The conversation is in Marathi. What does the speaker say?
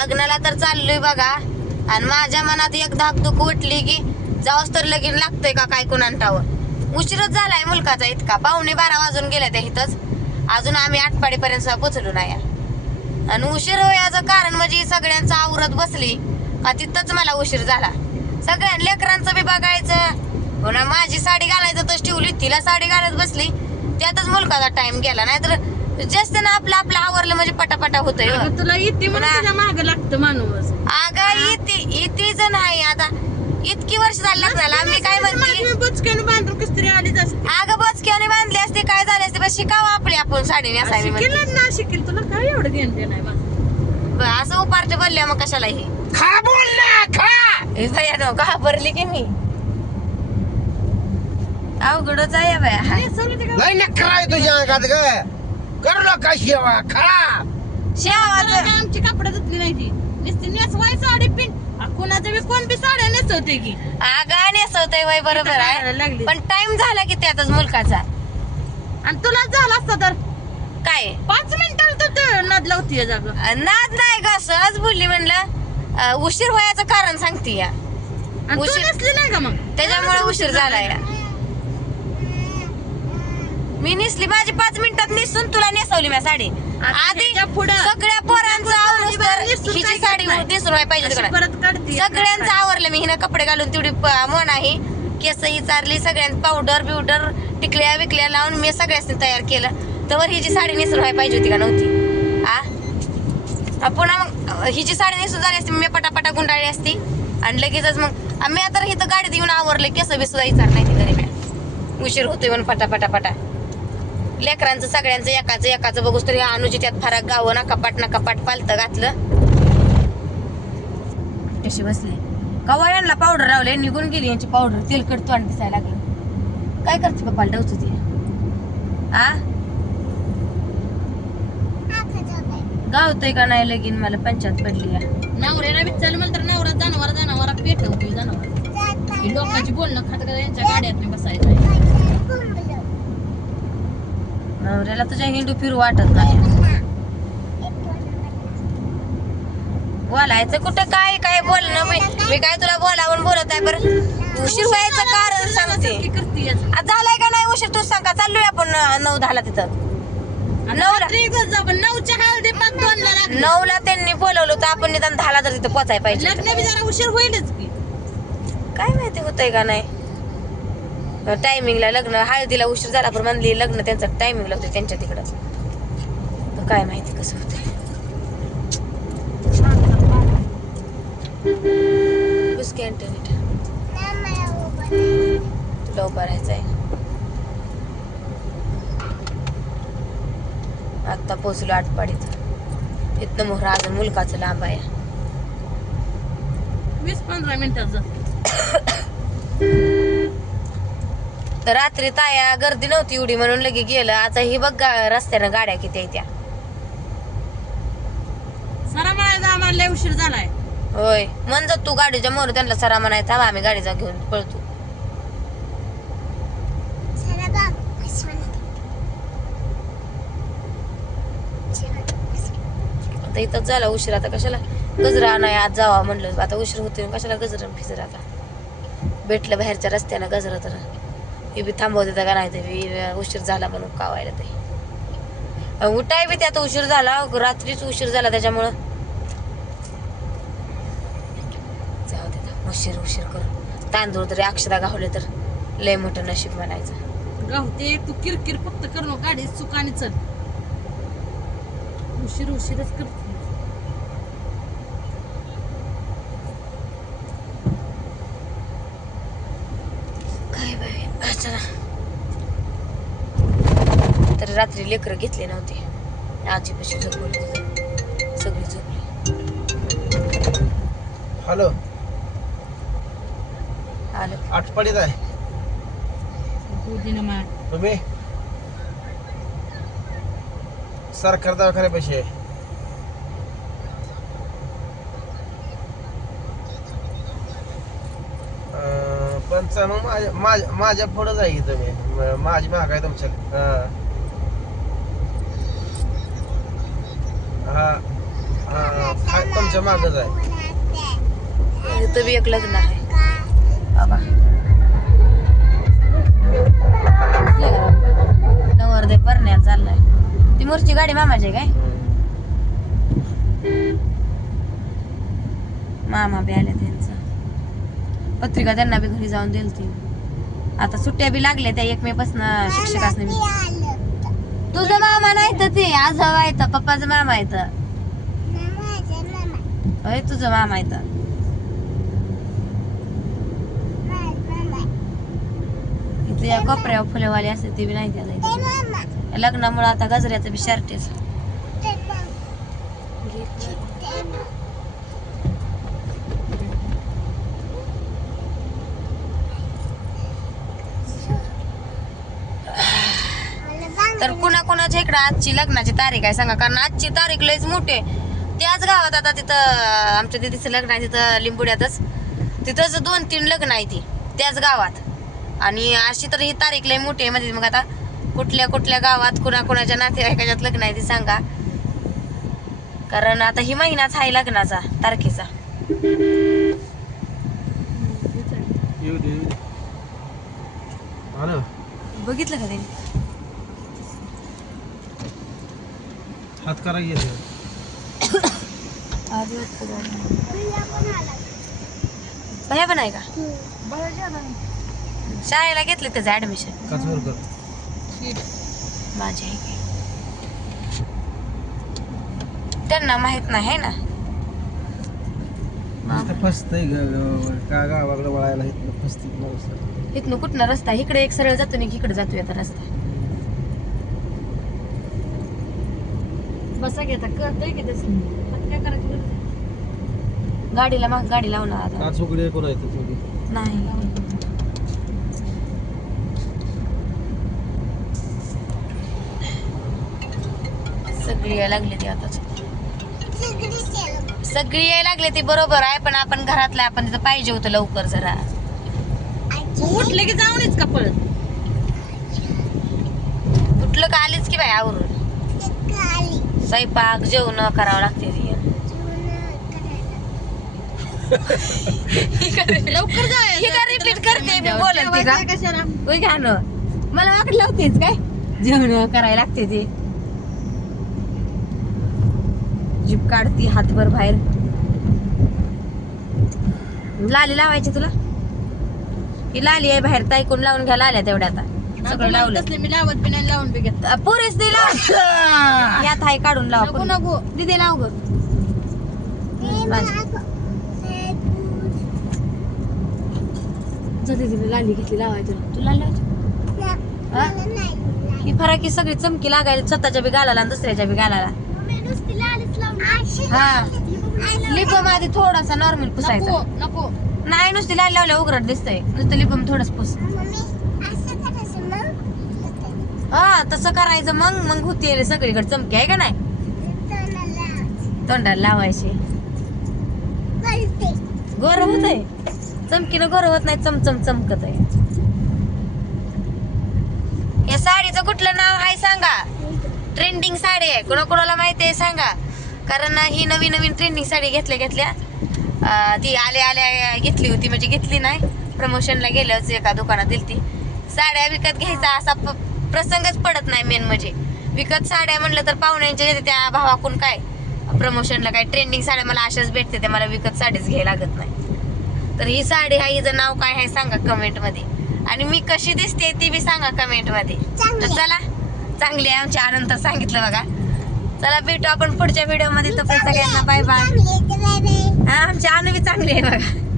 लग्नाला तर चाललोय बघा आणि माझ्या मनात एक धाकधूक उठली की जाऊस तर लगीन लागतंय का काय कोणांटावर. उशीरच झालाय मुलकाचा इतका. 11:15 वाजून गेल्या त्या इथंच. अजून आम्ही आटपाडीपर्यंत पोचलो नाही. आणि उशीर व्हायचं कारण म्हणजे सगळ्यांचं आवरत बसली का तिथंच मला उशीर झाला. सगळ्या लेकरांचं बी बघायचं, पुन्हा माझी साडी घालायचं तर ठेवली, तिला साडी घालत बसली, त्यातच मुलकाचा टाइम गेला. नाहीतर जास्त ना आपलं आपलं आवरलं म्हणजे पटापटा होतंय. तुला इथे माग लागतं माणूस. अगं इथेच नाही आता इतकी वर्ष झाली लग्नाला. मी काय म्हणते बचक्याने बांधून कस तरी आलीच असते. अगं बचक्याने बांधली असते काय झाले असते, बस शिकावं आपली आपण साडी नेसावी. शिकेल ना शिकेल, तुला काय एवढं घेणं नाही माझं. असं उपारते बोलल्या मग कशाला हे खा बोल ना खा. भया घाबरली की मी. अवघडच आहे बाया. नाही नखराय तुझ्या अंगात ग. कर नका शेवा खा. शेवाचं आमची कपडे धुतली नाही ती नुसती नेसवाय साडी पिन. कोणाचं बी कोण बी साड्या नेसवते की. अगं नेसवतय वय बरोबर आहे, लागली. पण टाइम झाला की त्यातच मुलकाचा. आणि तुला झाला असता तर काय 5 मिनिटाला तर नाद लावतीये जागा. नाद नाही ग, सहज बोलली म्हणलं. उशीर व्हायचं कारण सांगते या. आणि तू उशीर- नेसली नाही का मग? त्याच्यामुळे उशीर झाला या. मी नेसली माझी 5 मिनिटात नेसून तुला नेसवली मी साडी. आधी ह्याच्या पुढं सगळ्या पोरांचं आवरून तर नेसून हिची काय साडी करणार? नेसून व्हायला पाहिजे अशी तिकडं. परत काढते. सगळ्यांचं आवरलं मी. हिनं कपडे घालून तेवढी मन आहे, केसही चारली, सगळ्यांनी पावडर बिवडर टिकल्या विकल्या लावून मी सगळ्यांनी तयार केलं. तर हिची साडी नेसून व्हायला पाहिजे होती का नव्हती? पुन्हा मग हिची साडी नेसून झाली असती, मी पटापटा गुंडाळली असती आणि लगेचच मग मी आता इथं गाडीत येऊन आवरले. केस बी सुद्धा विचार नाही घरी मी. उशीर होतोय म्हणून पटापटा लेकरांचं सगळ्यांचं एकाचं बघूस तरी अनुची त्यात फरक गावं ना कपाट पालतं घातलं. कशी बसली कवा यांना पावडर लावले, निघून गेली यांची पावडर. तेलकट तोंड दिसायला लागलं. काय करते पप्पाला डवच ती गावतय का नाही लगीन मला पंचायत पडली या. नवऱ्याला विचारलं मला तर नवरा जनावरा पेटवतोय जनावर. लोकांची बोलणं खात का यांच्या गाड्यात नाही बसायचं. नवऱ्याला तुझ्या हिंडू फिरू वाटत नाही. बोलायचं कुठं काय काय बोलणं. मी काय तुला बोलावून बोलत आहे बरं. उशीर व्हायचं कारण सांगते. झालाय का नाही उशीर तू सांगा. चाललोय आपण 9-10 तिथं. 9च्या हळदी 2:00 त्यांनी बोलवलं तर आपण निदान 10 तर तिथं पोचायला पाहिजे. लग्न बी जरा उशीर होईलच की. काय माहिती होतंय का नाही. टायमिंगला लग्न हळदीला उशीर झाला पण म्हणली लग्न त्यांचं टायमिंगला होतं त्यांच्या तिकडं. तर काय माहिती कसं होतंय. तुला उभा राहायचं आहे. आता पोचलो आटपाडीत. इथनं मोहरा अजून मुलकाचं लांब आहे. 20-15 मिनिटाचं. तर रात्री ताया गर्दी नव्हती एवढी म्हणून लगे गेलं. आता ही बघ रस्त्यानं गाड्या किती आहे त्या. सरा म्हणायचं आम्हाला लय उशीर झालाय. होय म्हणजे तू गाडीच्या मोर त्यांना सरा म्हणाय थांबा आम्ही गाडीचा घेऊन पळतो. आता इथंच झाला उशीर. आता कशाला गजरा नाही आज जावा म्हणलं. आता उशीर होतोय कशाला गजरा फिजर. आता भेटलं बाहेरच्या रस्त्यानं गजरा तर हे बी थांबवते का नाही ते उशीर झाला म्हणून कावायला. ते उठाय बी त्यात उशीर झाला. रात्रीच उशीर झाला त्याच्यामुळं जाऊ दे. उशीर करून तांदूळ तरी अक्षदा गावले तर लय मोठं नशीब म्हणायचं. गावते तू किरकिर फक्त करू गाडी चुकाने चल. उशीरच करते. काय बाई तर रात्री लेकरं घेतले नव्हते. आजीपाशी झोपली सगळी झोपली. हॅलो आलं आटपाडीत आहे तुम्ही. सरकार दवाखान्यापाशी आहे. पंचावन्न माझ्या पुढं जाईल तुम्ही. माझी महाग आहे तुमच्या. हा तुमच्या तुमच्या मागच आहे. इथं बी एक लग्न आहे बाबा. नवरदे परण्यात चाललाय. ती मोरची गाडी मामाची आहे काय? मामा बी आले त्यांचं. पत्रिका त्यांना बी घरी जाऊन दिली ती. आता सुट्ट्या बी लागल्या त्या 1 मे पासून शिक्षकासने. तुझा मामा नाही तर ते आजोबा आहे तर पप्पाचा मामा आहे तर. होय तुझा मामा आहे तर. इथे या कोपऱ्यावर फुलेवाले असते ते बी नाही त्याला. लग्नामुळे आता गजऱ्याचं बी शर्टेच. तर कुणाच्या इकडे आजची लग्नाची तारीख आहे सांगा, कारण आजची तारीख लयच मोठी आहे. त्याच गावात आता तिथं आमच्या दिदीचं लग्न आहे तिथं लिंबुड्यातच. तिथंच 2-3 लग्न आहे ती त्याच गावात. आणि अशी तर ही तारीख लय मोठी आहे. म्हणजे मग आता कुठल्या गावात कुणाच्या नातेवाईकाच्यात लग्न आहे ती सांगा, कारण आता ही महिनाच आहे लग्नाचा तारखेचा. येऊ दे हा ना. बघितलं का त्यांनी हात करा गेले. भया पण आहे का? शाळेला घेतले त्याचं ऍडमिशन. काचवरकर माझे आहे की त्यांना माहित नाही ना. फसतंय का गावाकडे वळायला इथलं फसतीत. इथनं कुठनं रस्ता इकडे एक सरळ जातो नाही इकडे जातोय आता रस्ता. बसा घेता कळतंय की तसं काय करायचं बरं? गाडीला माग गाडी लावणार आता काच उघडी कोण आहे तुझी? नाही. सगळी यायला लागली ती आताच. सगळी यायला लागली ती बरोबर आहे, पण आपण घरातलं आपण तिथं पाहिजे होतं लवकर जरा. उठले की जाऊनच का पळत? उठलं का आलीच की बाई आवरून. स्वयंपाक जेवण करावं लागते ती. लवकर जायचं. रिपीट करते मी बोलत ती का? कशाला? होय का न? मला वाटलं होतेच काय जेवण करायला लागते ते. जीप काढती हातभर बाहेर. लाली लावायची तुला? ही लाली आहे बाहेर ताईकून लावून घ्या लाल्या तेवढ्या आता. सगळं लावलं. तसले मी लावत बी नाही लावून बी घेत. पुरेच दे लाव. यात हाय काढून लाव. नको नको. दिदे लाव ग. दिदीने लाली घेतली लावायची तुला लावायची. ही फराकी सगळी चमकी लागायला स्वतःच्या बी गालाला आणि दुसऱ्याच्या बी गालाला. हा लिपम आधी थोडासा नॉर्मल पुसायचा. नको नको. नाही नुसती लाल लावल्या उघडत दिसतंय. नुसतं लिपम थोडंच पुस. हा तसं करायचं मग होते सगळीकडे चमकी आहे का नाही. तोंडाला लावायची. गोर होत आहे चमकीनं गोर होत नाही. चमचम चमकत आहे. या साडीचं कुठलं नाव आहे सांगा. ट्रेंडिंग साडी आहे. कोणाला माहिती आहे सांगा, कारण ही नवीन ट्रेंडिंग साडी घेतल्या ती आल्या घेतली होती. म्हणजे घेतली नाही, प्रमोशनला गेल्याच एका दुकानात दिली ती. साड्या विकत घ्यायचा असा प्रसंगच पडत नाही. मेन म्हणजे विकत साड्या म्हणलं तर पाहुण्यांच्या घेते त्या भावाकून काय प्रमोशनला काय ट्रेंडिंग साड्या मला अशाच भेटते त्या. मला विकत साडीच घ्यायला लागत नाही. तर ही साडी आहे हिचं नाव काय आहे सांगा कमेंट मध्ये. आणि मी कशी दिसते ती बी सांगा कमेंट मध्ये. तर चला चांगली आहे आमची आनंद सांगितलं बघा. चला भेटू आपण पुढच्या व्हिडिओ मध्ये. तोपर्यंत सगळ्यांना बाय बाय. हा आमची अनु बी चांगली आहे बघा.